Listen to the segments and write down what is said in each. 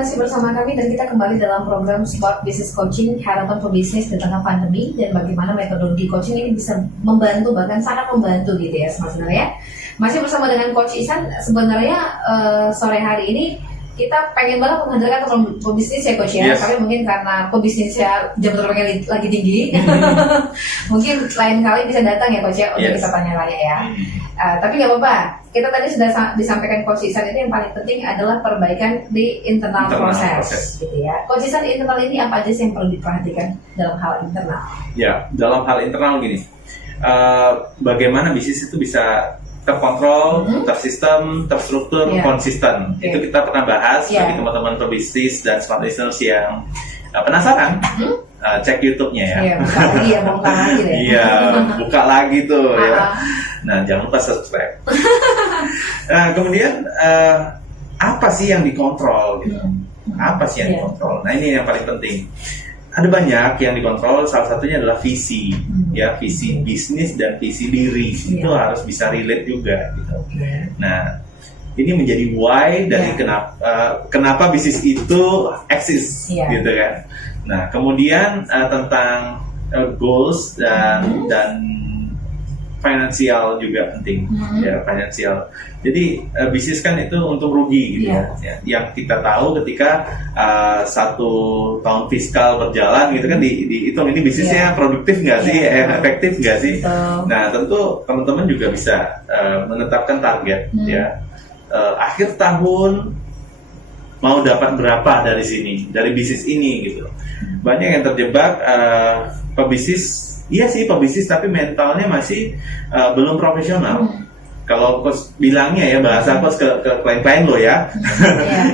masih bersama kami dan kita kembali dalam program Smart Business Coaching, harapan pebisnis di tengah pandemi, dan bagaimana metodologi coaching ini bisa membantu, bahkan sangat membantu gitu ya sebenarnya. Masih bersama dengan Coach Ihsan. Sebenarnya sore hari ini kita pengen banget menghadirkan teman pebisnis ya Coach ya, tapi mungkin karena pebisnisnya jam terbangnya lagi tinggi, mungkin lain kali bisa datang ya Coach ya untuk kita tanya-tanya ya. Tapi nggak apa-apa, kita tadi sudah disampaikan Coach Ihsan, itu yang paling penting adalah perbaikan di internal proses gitu ya. Coach Ihsan, internal ini apa aja sih yang perlu diperhatikan dalam hal internal? Ya, dalam hal internal gini, bagaimana bisnis itu bisa terkontrol, tersistem, terstruktur, konsisten. Itu kita pernah bahas bagi teman-teman pebisnis dan smart listeners yang penasaran. Cek YouTube-nya ya. Buka lagi deh. Iya, buka lagi tuh ya. Nah, jangan lupa subscribe. Nah, kemudian apa sih yang dikontrol gitu? Apa sih yang dikontrol? Nah, ini yang paling penting. Ada banyak yang dikontrol, salah satunya adalah visi, ya, visi bisnis dan visi diri. Itu harus bisa relate juga gitu. Nah, ini menjadi why dari kenapa bisnis itu eksis gitu kan. Nah, kemudian tentang goals dan finansial juga penting, ya, finansial. Jadi bisnis kan itu untung rugi gitu ya. Yang kita tahu ketika 1 tahun fiskal berjalan gitu kan dihitung ini bisnisnya produktif nggak sih, efektif nggak sih. Nah, tentu teman-teman juga bisa menetapkan target ya. Akhir tahun mau dapat berapa dari sini, dari bisnis ini gitu. Banyak yang terjebak pebisnis. Iya sih pebisnis, tapi mentalnya masih belum profesional. Kalau coach bilangnya ya, bahasa coach ke klien-klien lo ya,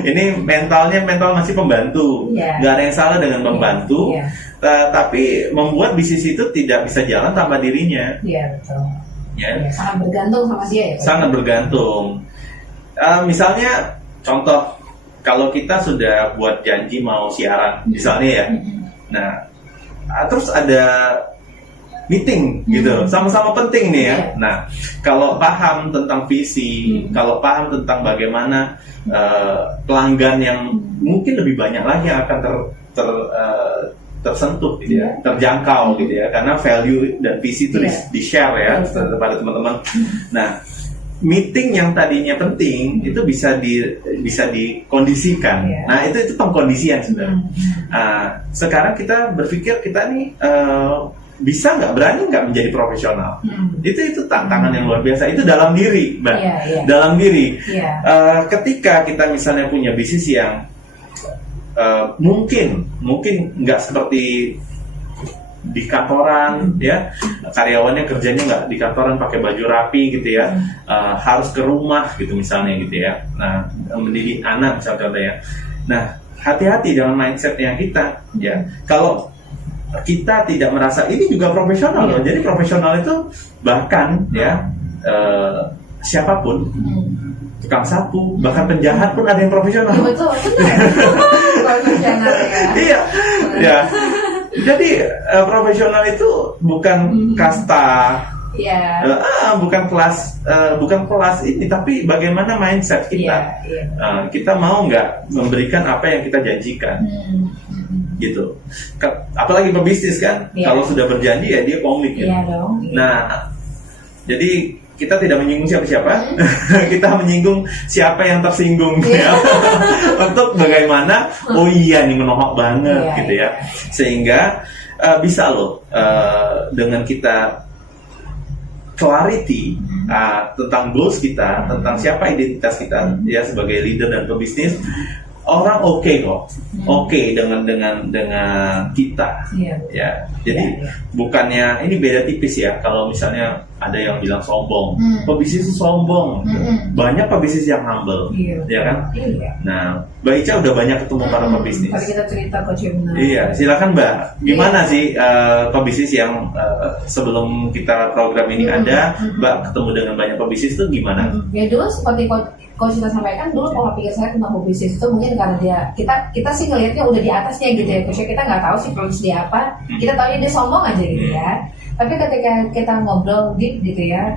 ini mental masih pembantu. Gak ada yang salah dengan membantu, tapi membuat bisnis itu tidak bisa jalan tanpa dirinya. Iya betul. Sangat bergantung sama dia ya. Sangat bergantung. Misalnya contoh, kalau kita sudah buat janji mau siaran, misalnya ya, nah terus ada meeting gitu, sama-sama penting nih ya. Nah, kalau paham tentang visi, kalau paham tentang bagaimana pelanggan yang mungkin lebih banyak lagi yang akan tersentuh gitu ya, terjangkau gitu ya, karena value dan visi itu di-share ya kepada teman-teman. Nah, meeting yang tadinya penting itu bisa dikondisikan. Nah, itu pengkondisian sebenarnya. Sekarang kita berpikir kita nih bisa nggak, berani nggak menjadi profesional? Itu tantangan yang luar biasa. Itu dalam diri, Mbak. Dalam diri. Ketika kita misalnya punya bisnis yang mungkin nggak seperti di kantoran, ya, karyawannya kerjanya nggak di kantoran pakai baju rapi gitu ya, harus ke rumah gitu misalnya gitu ya. Nah, mendidik anak misalnya contohnya. Nah, hati-hati dengan mindset yang kita, ya. Kalau kita tidak merasa ini juga profesional loh. Jadi profesional itu bahkan ya siapapun, tukang sapu, bahkan penjahat pun ada yang profesional. Betul. Profesional ya. Iya. Jadi profesional itu bukan kasta, bukan kelas ini, tapi bagaimana mindset kita. Kita mau nggak memberikan apa yang kita janjikan. Gitu. Apalagi pebisnis kan, kalau sudah berjanji ya dia komit gitu. Nah, jadi kita tidak menyinggung siapa-siapa, kita menyinggung siapa yang tersinggung ya. Untuk bagaimana, oh iya nih menohok banget gitu ya. Sehingga bisa loh dengan kita clarity tentang goals kita, tentang siapa identitas kita ya sebagai leader dan pebisnis. Orang oke kok, dengan kita, ya. Jadi bukannya ini beda tipis ya. Kalau misalnya ada yang bilang sombong, pebisnis itu sombong. Banyak pebisnis yang humble, ya kan? Nah, Mbak Ica udah banyak ketemu para pebisnis. Tadi kita cerita Coach Yumna. Iya, silakan Mbak. Gimana sih pebisnis yang sebelum kita program ini ada, Mbak ketemu dengan banyak pebisnis itu gimana? Ya dulu seperti Coach kita sampaikan, dulu pola pikir saya tentang pebisnis itu mungkin karena kita sih ngelihatnya udah di atasnya gitu ya, Coach. Kita nggak tahu sih produksi dia apa, kita tahunya dia sombong aja gitu ya. Tapi ketika kita ngobrol deep gitu ya,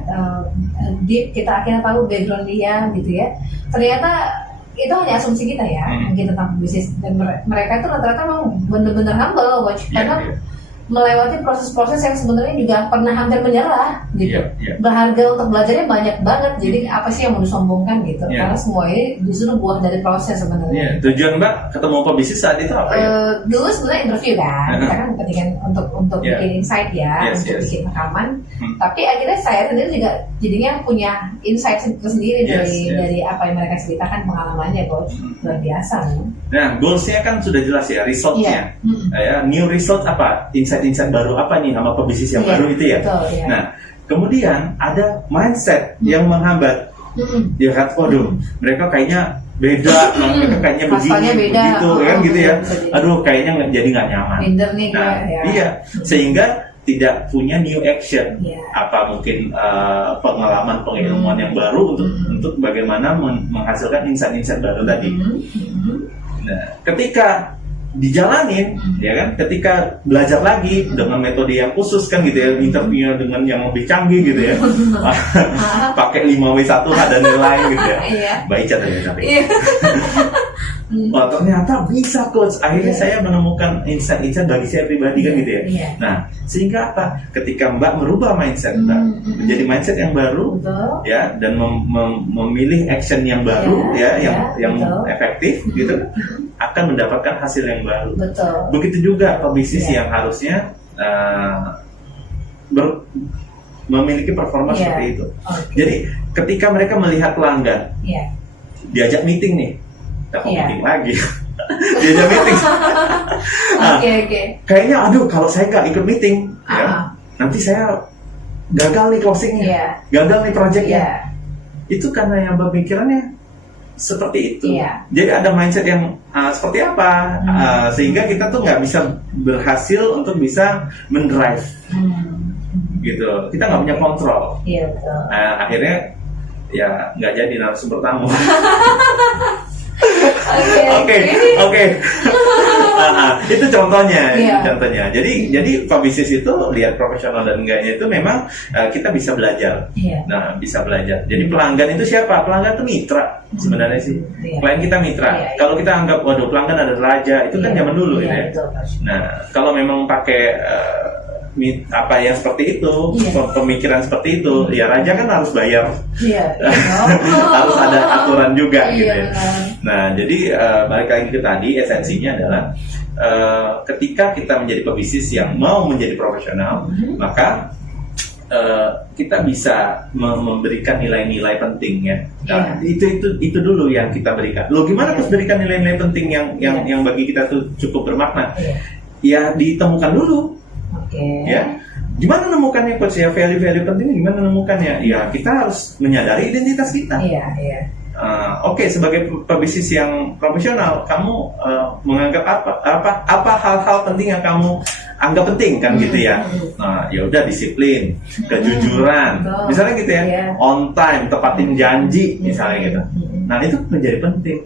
kita akhirnya tahu background dia gitu ya, ternyata itu hanya asumsi kita ya, mungkin tentang bisnis, dan mereka itu rata-rata memang benar-benar humble, Coach, karena melewati proses-proses yang sebenarnya juga pernah hampir menyerah gitu. Berharga untuk belajarnya banyak banget. Jadi apa sih yang mau disombongkan gitu? Karena semua ini justru buah dari proses sebenarnya. Tujuan Mbak ketemu pebisnis saat itu apa ya? Dulu sebenarnya interview kan, kita kan kepentingan untuk bikin insight ya, untuk bikin rekaman. Tapi akhirnya saya sendiri juga jadinya punya insight tersendiri dari apa yang mereka ceritakan, pengalamannya, Coach. Luar biasa. Nah, goalsnya kan sudah jelas ya, resultnya. Ya, new result apa? Insight baru apa nih sama pebisnis yang baru itu ya. Betul, Nah, kemudian ada mindset yang menghambat. Ya kan, waduh, mereka kayaknya beda, mereka kayaknya begini, begitu, kan gitu ya. Aduh, kayaknya jadi nggak nyaman. Nah, iya, sehingga tidak punya new action. Apa mungkin pengalaman pengilmuan yang baru untuk bagaimana menghasilkan insight baru tadi. Nah, ketika dijalanin, ya kan, ketika belajar lagi dengan metode yang khusus kan gitu ya, interviewnya dengan yang lebih canggih gitu ya, pakai 5W1H dan lain-lain gitu ya, baik catanya tapi. Wah, ternyata bisa, Coach. Akhirnya saya menemukan insight bagi saya pribadi kan gitu ya. Nah, sehingga apa? Ketika Mbak merubah mindset Mbak menjadi mindset yang baru, ya, dan memilih action yang baru, yang efektif gitu, akan mendapatkan hasil yang baru. Begitu juga pebisnis yang harusnya memiliki performa seperti itu. Jadi ketika mereka melihat pelanggan, diajak meeting nih. Meeting lagi. Diajak meeting. Kayaknya aduh, kalau saya nggak ikut meeting, ya, nanti saya gagal nih closingnya, gagal nih projectnya. Itu karena yang pemikirannya seperti itu. Jadi ada mindset yang seperti apa, sehingga kita tuh nggak bisa berhasil untuk bisa mendrive, gitu. Kita nggak punya kontrol. Akhirnya ya nggak jadi narasumber tamu. Oke. Itu contohnya, contohnya. Jadi pebisnis itu lihat profesional dan enggaknya itu memang kita bisa belajar. Nah, bisa belajar. Jadi pelanggan itu siapa? Pelanggan itu mitra sebenarnya sih. Klien kita mitra. Kalau kita anggap waduh pelanggan adalah raja, itu kan zaman dulu ya. Nah, kalau memang pakai apa yang seperti itu, pemikiran seperti itu, ya raja kan harus bayar, harus ada aturan juga gitu ya. Nah, jadi balik lagi ke tadi, esensinya adalah ketika kita menjadi pebisnis yang mau menjadi profesional, maka kita bisa memberikan nilai-nilai penting ya. Nah, itu dulu yang kita berikan. Loh, gimana terus berikan nilai-nilai penting yang bagi kita tuh cukup bermakna? Ya ditemukan dulu. Ya, gimana nemukannya, Coach? Ya, value-value penting gimana nemukannya? Ya, kita harus menyadari identitas kita. Sebagai pebisnis yang profesional, kamu menganggap apa hal-hal penting yang kamu anggap penting kan gitu ya. Nah, ya udah, disiplin, kejujuran, misalnya gitu ya, on time, tepatin janji, misalnya gitu. Nah, itu menjadi penting.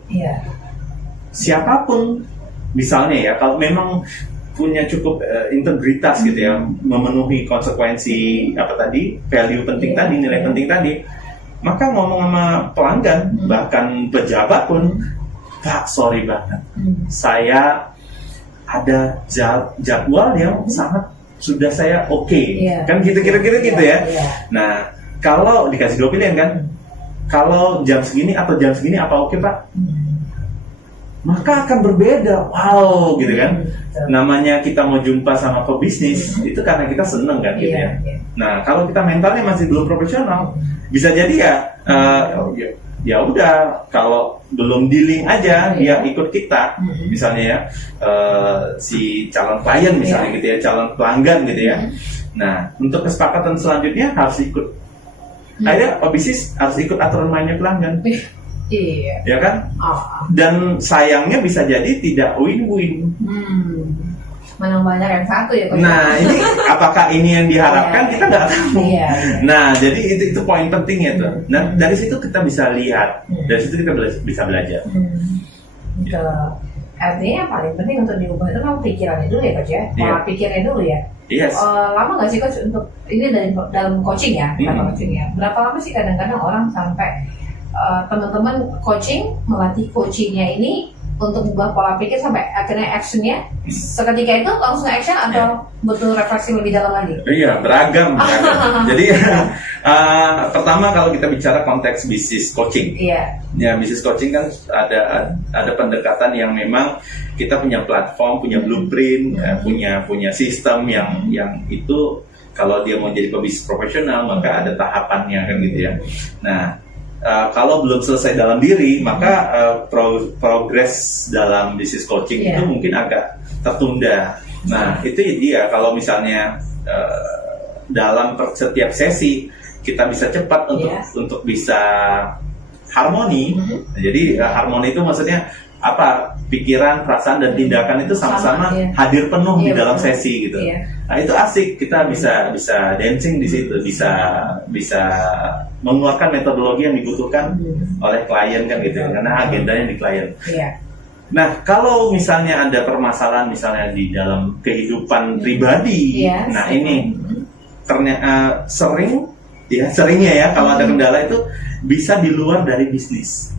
Siapapun, misalnya ya, kalau memang punya cukup integritas gitu ya, memenuhi konsekuensi apa tadi, value penting tadi, nilai penting tadi, maka ngomong sama pelanggan, bahkan pejabat pun, Pak, sorry banget, saya ada jadwal yang sangat sudah saya kan gitu, kira-kira gitu ya. Nah, kalau dikasih dua pilihan kan, kalau jam segini atau jam segini apa oke, Pak? Maka akan berbeda, wow gitu kan. Namanya kita mau jumpa sama pebisnis itu karena kita seneng kan gitu ya. Nah, kalau kita mentalnya masih belum profesional, bisa jadi ya udah, kalau belum dealing aja dia ikut kita, misalnya ya, si calon klien misalnya gitu ya, calon pelanggan gitu ya. Nah, untuk kesepakatan selanjutnya harus ikut. Akhirnya pebisnis harus ikut aturan mainnya pelanggan. Ya kan? Dan sayangnya bisa jadi tidak win-win. Menang banyak yang satu ya. Nah, ini apakah ini yang diharapkan, kita nggak tahu. Nah, jadi itu poin pentingnya tuh. Nah, dari situ kita bisa lihat, dari situ kita bisa belajar. Artinya yang paling penting untuk diubah itu memang pikirannya dulu ya, Coach ya. Pola pikirnya dulu ya. Lama nggak sih, Coach, untuk ini dalam coaching ya, coaching ya. Berapa lama sih kadang-kadang orang sampai teman-teman coaching, melatih coachingnya ini untuk mengubah pola pikir sampai akhirnya actionnya seketika itu langsung action atau butuh refleksi lebih dalam lagi? Iya, beragam. Jadi pertama kalau kita bicara konteks bisnis coaching, ya bisnis coaching kan ada pendekatan yang memang kita punya platform, punya blueprint, punya sistem yang itu kalau dia mau jadi pebisnis profesional maka ada tahapannya kan gitu ya. Nah, kalau belum selesai dalam diri, maka progres dalam bisnis coaching itu mungkin agak tertunda. Nah, itu dia kalau misalnya dalam setiap sesi kita bisa cepat untuk bisa harmoni. Jadi harmoni itu maksudnya apa? Pikiran, perasaan dan tindakan itu sama-sama hadir penuh di dalam sesi gitu. Nah, itu asik, kita bisa dancing di situ, bisa mengeluarkan metodologi yang dibutuhkan oleh klien kan gitu, karena agendanya di klien. Nah, kalau misalnya ada permasalahan misalnya di dalam kehidupan pribadi, nah ini ternyata seringnya ya kalau ada kendala itu bisa di luar dari bisnis.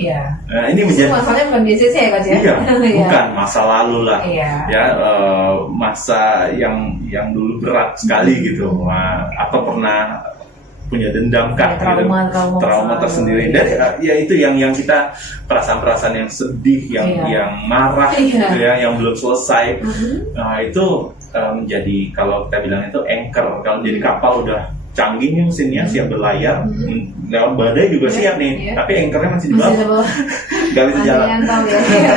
Nah, ini menjadi masalahnya bukan bisnis ya Coach ya? Iya, bukan masa lalu lah, masa yang dulu berat sekali gitu, atau pernah punya dendam kan, trauma tersendiri. Dan ya itu yang kita perasaan-perasaan yang sedih, yang marah, gitu ya, yang belum selesai. Nah, itu menjadi kalau kita bilang itu anchor. Kalau jadi kapal udah canggih nih mesinnya, siap berlayar, lewat badai juga siap nih, tapi anchornya masih di bawah, nggak bisa jalan.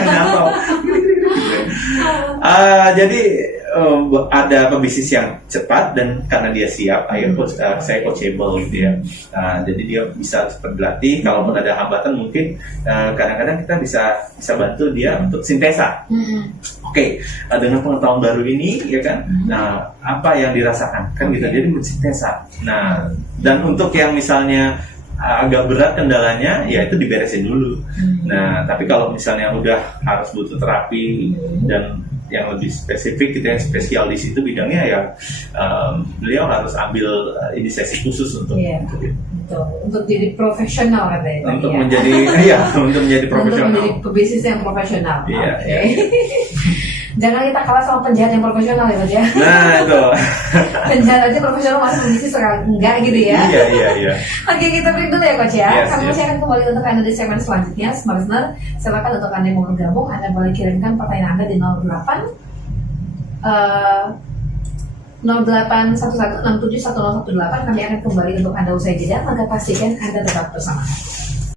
Nyantol. Jadi ada pebisnis yang cepat dan karena dia siap, saya coachable gitu ya. Jadi dia bisa cepat berlatih. Kalaupun ada hambatan mungkin kadang-kadang kita bisa bantu dia untuk sintesa. Oke, dengan pengetahuan baru ini ya kan, nah apa yang dirasakan kan gitu, jadi bersintesa. Nah, dan untuk yang misalnya agak berat kendalanya, ya itu diberesin dulu. Nah, tapi kalau misalnya udah harus butuh terapi dan yang lebih spesifik, kita yang spesialis itu bidangnya ya beliau harus ambil ini sesi khusus untuk untuk jadi profesional katanya. Untuk menjadi untuk menjadi profesional. Untuk menjadi pebisnis yang profesional. Jangan kita kalah sama penjahat yang profesional ya Coach ya. Nah itu. Penjahat aja profesional, masih pebisnis enggak gitu ya. Iya. Oke, kita break dulu ya Coach ya. Kami masih akan kembali untuk Anda di segmen selanjutnya. Smart Listener, silakan untuk Anda yang mau bergabung, Anda boleh kirimkan pertanyaan Anda di 0811671018. Kami akan kembali untuk Anda usai jeda, maka pastikan Anda tetap bersama.